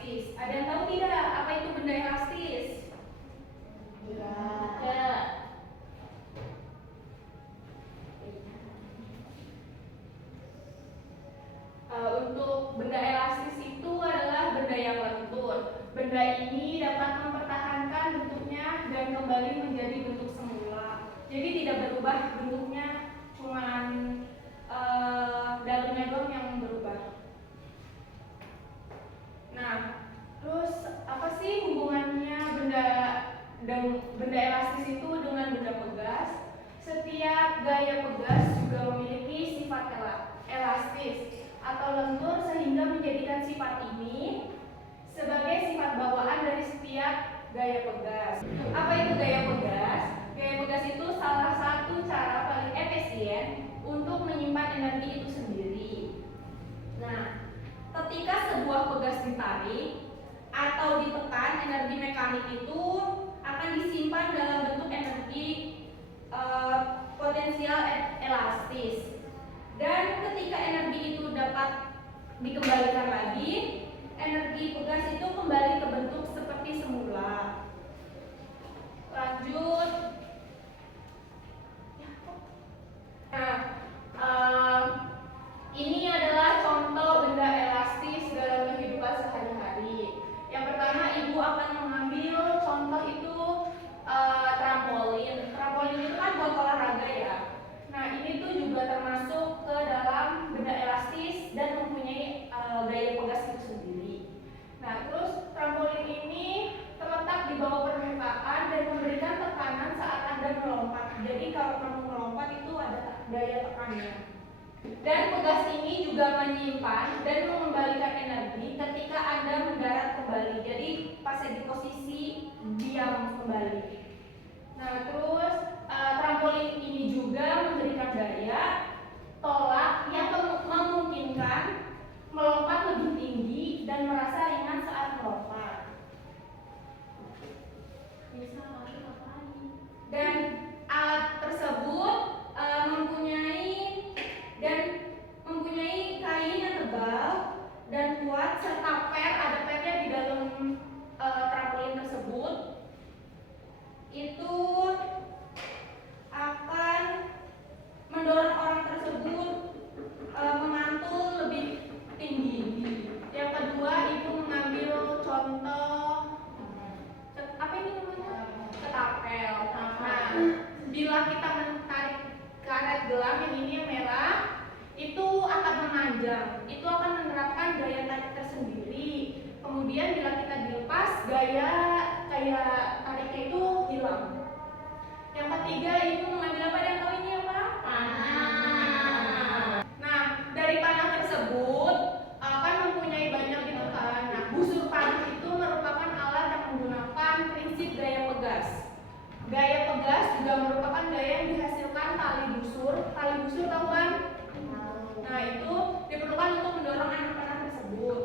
elastis. Ada yang tahu tidak apa itu benda elastis? Ya. Untuk benda elastis itu adalah benda yang lentur. Benda ini dapat mempertahankan bentuknya dan kembali menjadi bentuk semula. Jadi tidak berubah bentuknya, cuman dalamnya doang yang berubah. Nah, terus apa sih hubungannya benda elastis itu dengan benda pegas? Setiap gaya pegas juga memiliki sifat elastis atau lentur sehingga menjadikan sifat ini sebagai sifat bawaan dari setiap gaya pegas. Apa itu gaya pegas? Gaya pegas itu salah satu cara paling efisien untuk menyimpan energi itu sendiri. Nah, ketika sebuah pegas ditarik atau ditekan, energi mekanik itu akan disimpan dalam bentuk energi potensial elastis. Dan ketika energi itu dapat dikembalikan lagi, energi pegas itu kembali ke bentuk seperti semula. Lanjut. Nah, ini adalah contoh benda elastis dalam kehidupan sehari-hari. Yang pertama, ibu akan mengambil contoh itu trampolin. Trampolin itu kan buat olahraga ya. Nah, ini tuh juga termasuk ke dalam benda elastis dan mempunyai gaya pegas itu sendiri. Nah, terus trampolin ini terletak di bawah permukaan dan memberikan tekanan saat Anda melompat. Jadi kalau kamu melompat itu ada daya tekannya. Dan pegas ini juga menyimpan dan mengembalikan energi ketika Anda mendarat kembali. Jadi pas di posisi diam kembali. Nah, terus trampolin ini juga memberikan daya tolak yang memungkinkan melompat lebih tinggi dan merasa ringan saat melompat. Dan alat tersebut mempunyai kain yang tebal dan kuat serta ada pernya di dalam trampolin tersebut. Itu akan mendorong orang tersebut memantul lebih tinggi. Yang kedua, ibu mengambil contoh apa ini namanya? Ketapel. Nah, bila kita menarik karet gelang yang ini yang merah, itu akan memanjang. Itu akan menerapkan gaya tarik tersendiri. Kemudian bila kita dilepas, gaya tariknya itu hilang. Yang ketiga, ibu mengambil apa dan tahu ini apa? Panah. Nah, dari panah tersebut akan mempunyai banyak gitu kan. Nah, busur panah itu merupakan alat yang menggunakan prinsip gaya pegas. Gaya pegas juga merupakan gaya yang dihasilkan tali busur. Tali busur tahu kan? Nah, itu diperlukan untuk mendorong anak panah tersebut.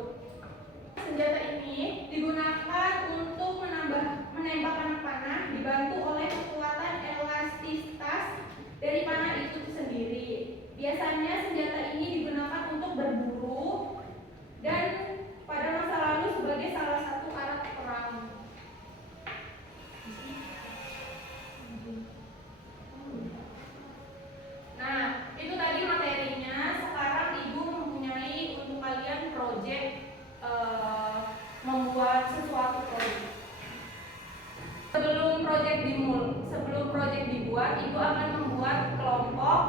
Senjata ini digunakan untuk menembak anak panah dibantu oleh kekuatan elastisitas dari panah itu sendiri. Biasanya senjata ini digunakan untuk berburu dan pada masa lalu sebagai salah satu alat perang. Nah, itu tadi materinya. Sekarang ibu mempunyai untuk kalian proyek membuat sesuatu proyek. Sebelum proyek dibuat, ibu akan membuat kelompok,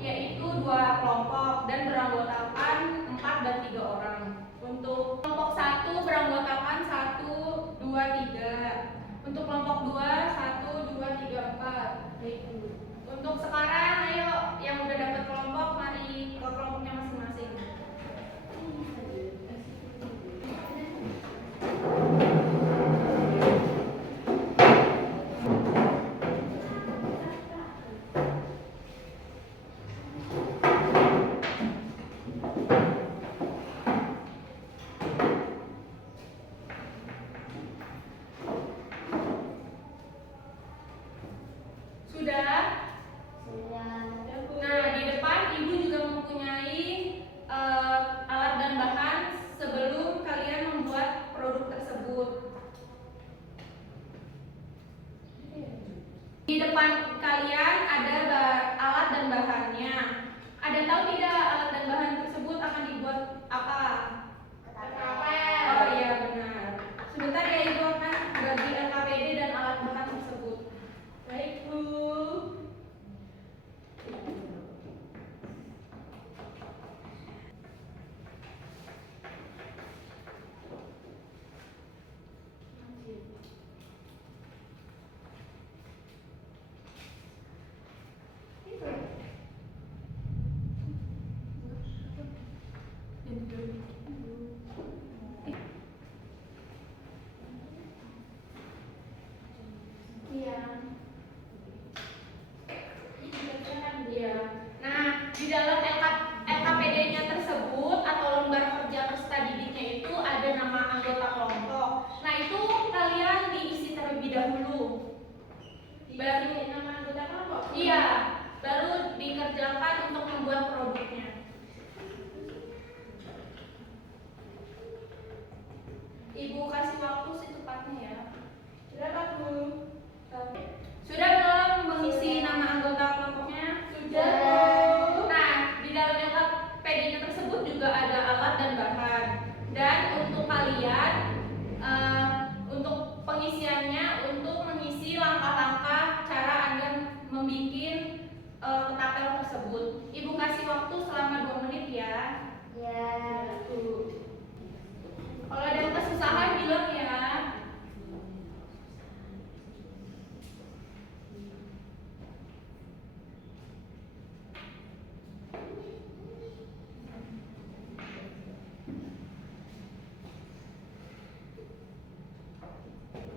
yaitu 2 kelompok dan beranggotakan 4 dan 3 orang. Untuk kelompok 1 beranggotakan 1, 2, 3. Untuk kelompok 2 1, 2, 3, 4. Untuk sekarang, ayo yang udah dapat kelompok, mari ke kelompoknya masing-masing. Di depan kalian ada alat dan bahannya. Ada tahu tidak alat dan bahan tersebut akan dibuat apa? Ketapel. Oh iya benar. Sebentar ya, Ibu akan bagi LKPD dan alat bahan tersebut. Baik, Bu. Iya. Iya. Nah, di dalam LKPD-nya tersebut atau lembar kerja peserta didiknya itu ada nama anggota kelompok. Nah, itu kalian diisi terlebih dahulu. Baru nama anggota kelompok? Iya, baru dikerjakan untuk membuat produknya. Ibu kasih waktu secepatnya ya. Berapa, Bu? Sudah belum mengisi nama anggota kelompoknya? Sudah. Nah, di dalam LKPD-nya tersebut juga ada alat dan bahan. Dan untuk kalian, untuk pengisiannya, untuk mengisi langkah-langkah cara Anda membuat ketapel tersebut. Ibu kasih waktu selama 2 menit ya. Ya. Kalau ada yang kesusahan bilang ya.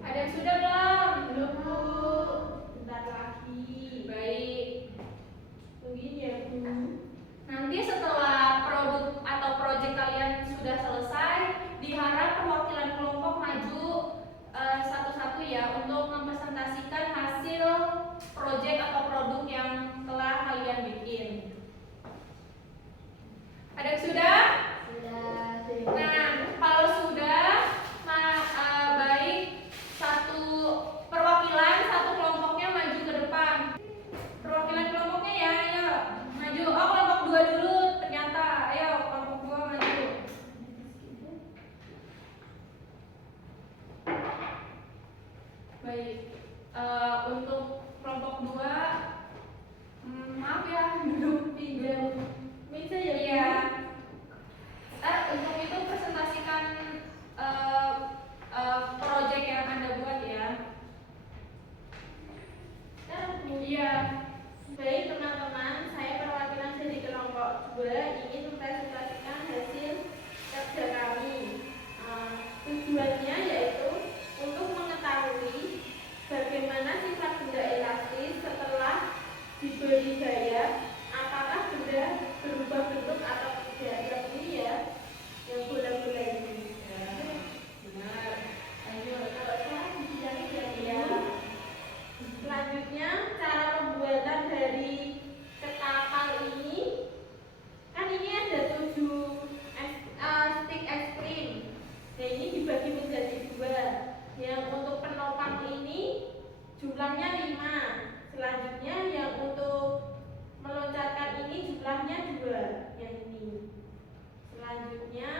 Ada yang sudah belum? Belum, Bu. Bentar lagi. Baik. Begini ya, Bu. Nanti setelah produk atau proyek kalian sudah selesai, diharap perwakilan kelompok maju satu-satu ya untuk mempresentasikan hasil proyek atau produk yang telah kalian bikin. Ada yang sudah? Sudah. Nah, kalau sudah, baik satu perwakilan satu kelompoknya maju ke depan. Perwakilan kelompoknya ya, ayo maju. Oh, kelompok 2 dulu ternyata. Ayo kelompok 2 maju. Baik. Untuk kelompok 2, maaf ya, duduk tinggal meja ya. Iya. Untuk itu presentasikan proyek yang Anda buat ya. Iya. Baik teman-teman, saya perwakilan dari kelompok 2 ingin mempresentasikan hasil kerja kami. Tujuannya yaitu untuk mengetahui bagaimana sifat benda elastis setelah diberi gaya, apakah benda berubah bentuk atau tidak. Yang ini ya, yang bola-bola ini. Benar. Ayo, kalau saya dicari ya. Selanjutnya, cara pembuatan dari ketapel ini, kan ini ada 7 stick es krim. Nah, ini dibagi menjadi 2. Yang untuk penopang ini jumlahnya 5. Selanjutnya yang untuk melontarkan ini jumlahnya 2. Yang ini. Selanjutnya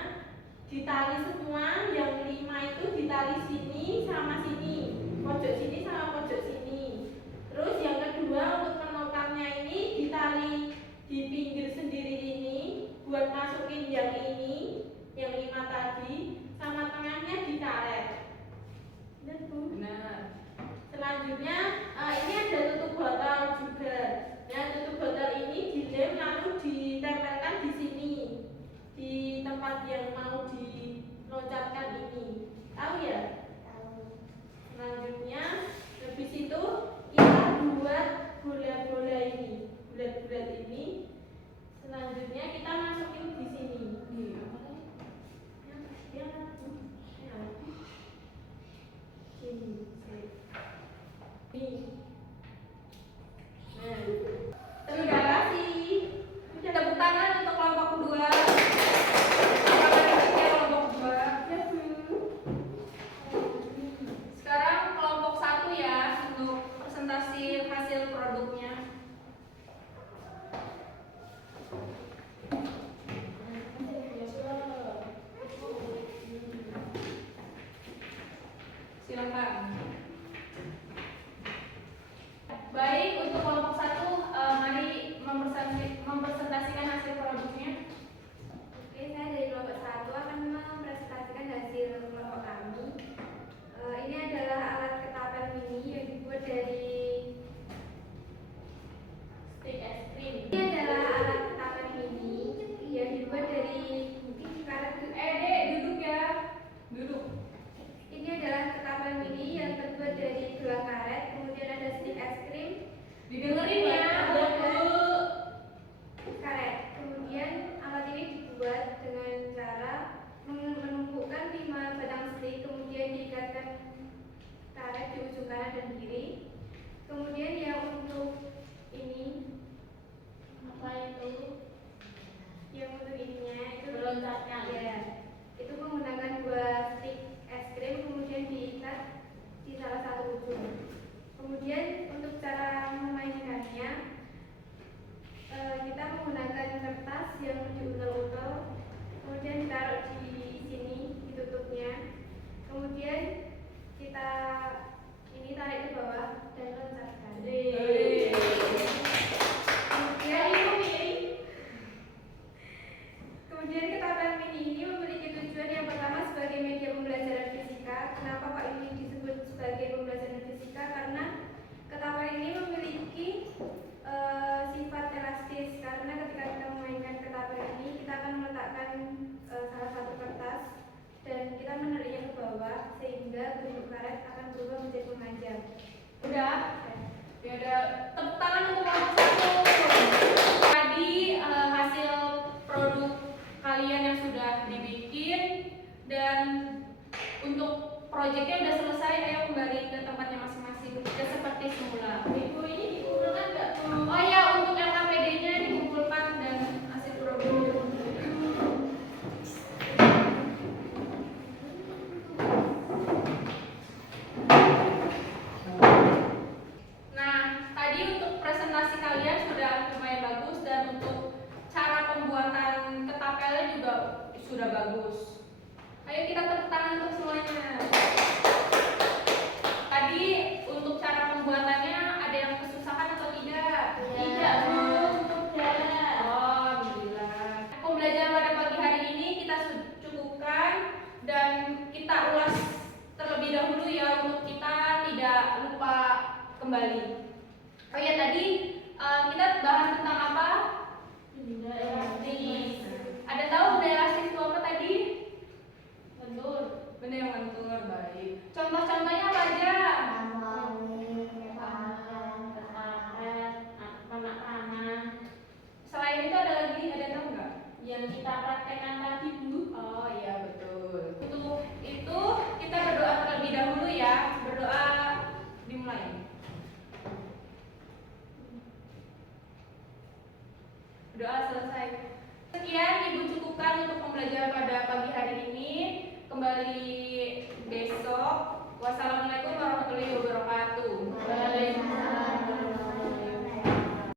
ditali semua, yang 5 itu ditali sini sama sini, pojok sini sama pojok sini. Terus yang kedua untuk penopangnya ini ditali di pinggir sendiri ini buat masukin yang ini, yang 5 tadi, sama tengahnya dikaret. Benar, Bu? Benar. Selanjutnya ini ada tutup botol juga. Nah, tutup botol ini dilem lalu ditempelkan di sini, di tempat yang mau diloncarkan ini. Tahu ya? Tahu. Selanjutnya habis itu kita buat bola-bola ini, bulat-bulat ini. Selanjutnya kita masukin di sini. Iya. Terima kasih. Tepuk tangan untuk kelompok 2. Apakah demikian kelompok 2? Ya, Bu. Sekarang kelompok 1 ya, untuk presentasi Kemudian untuk cara memainkannya, kita menggunakan kertas yang diuntel-untel, kemudian ditaruh di sini, ditutupnya. Kemudian kita ini tarik ke bawah dan loncatkan. Kemudian ketapel mini ini memiliki tujuan yang pertama sebagai media pembelajaran fisika. Kenapa Pak ini disebut sebagai pembelajaran fisika? Karena ketapel ini memiliki sifat elastis. Karena ketika kita memainkan ketapel ini, kita akan meletakkan salah satu kertas dan kita menariknya ke bawah sehingga bentuk karet akan berubah menjadi memanjang. Udah? Ya udah. Tepuk tangan untuk kelompok 1. Tadi hasil produk kalian yang sudah dibikin dan untuk proyeknya udah selesai, ayo kembali ke tempatnya masing-masing. Udah seperti semula. Ibu ini dikumpulkan nggak? Oh ya, untuk LKPD-nya dikumpulkan dan hasil produknya. Nah, tadi untuk presentasi kalian sudah lumayan bagus dan untuk cara pembuatan ketapelnya juga sudah bagus. Ayo kita tepuk tangan untuk semuanya. Tadi untuk cara pembuatannya ada yang kesusahan atau tidak? Tidak, Bu. Mudah. Oh, alhamdulillah. Pembelajaran pada pagi hari ini kita cukupkan dan kita ulas terlebih dahulu ya untuk kita tidak lupa kembali. Oh ya, tadi kita bahas tentang apa? Benda elastis. Ada tahu benda elastis itu apa tadi? Lentur. Benda yang lentur, baik. Contoh-contohnya apa aja? Panah. Selain itu ada lagi, ada tahu nggak? Yang kita praktekkan tadi, Bu. Oh iya betul. Untuk itu kita berdoa terlebih dahulu ya. Berdoa dimulai. Doa selesai. Sekian Ibu cukupkan untuk pembelajaran pada pagi hari ini. Kembali besok. Wassalamualaikum.